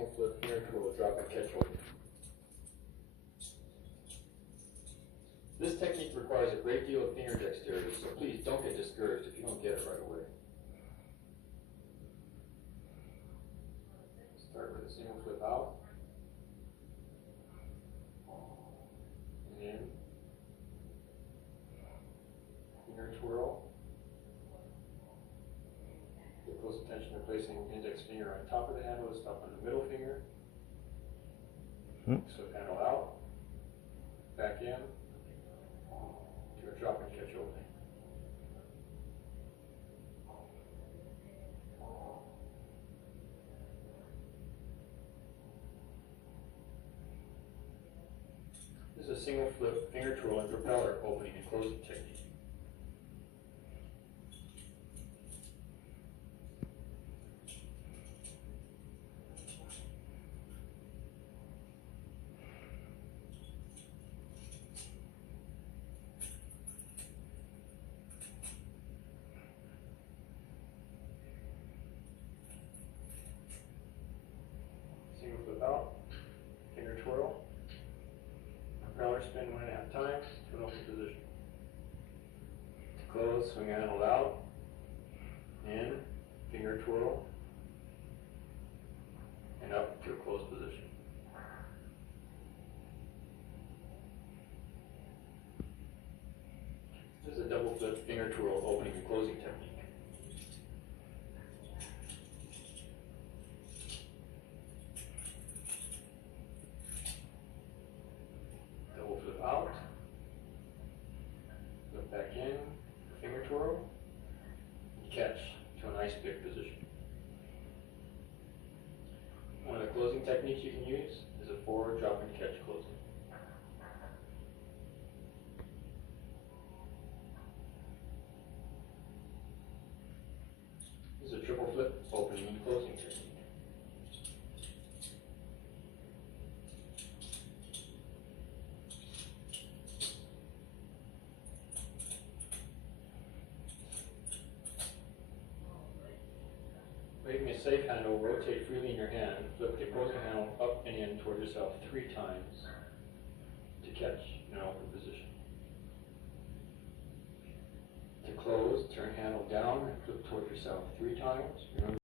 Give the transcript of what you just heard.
single flip finger tool, drop and catch hold. This technique requires a great deal of finger dexterity, so please don't get discouraged if you don't get it right away. Start with a single flip out, and in, finger twirl. Pay close attention to placing index finger on top of the handle, stop on the middle finger. Slip handle out, back in, to a drop and catch opening. This is a single flip finger twirl and propeller opening and closing technique. Single flip out, finger twirl, propeller spin 1.5 times to an open position. To close, swing handle out, in, finger twirl, and up to a closed position. This is a double flip finger twirl opening and closing technique. Double flip out, flip back in, finger twirl, and catch to a nice big position. One of the closing techniques you can use is a forward drop and catch closing. This is a triple flip opening and closing technique. Making a safe handle, rotate freely in your hand, flip the opposing handle up and in toward yourself 3 times to catch in an open position. To close, turn handle down and flip toward yourself 3 times. Remember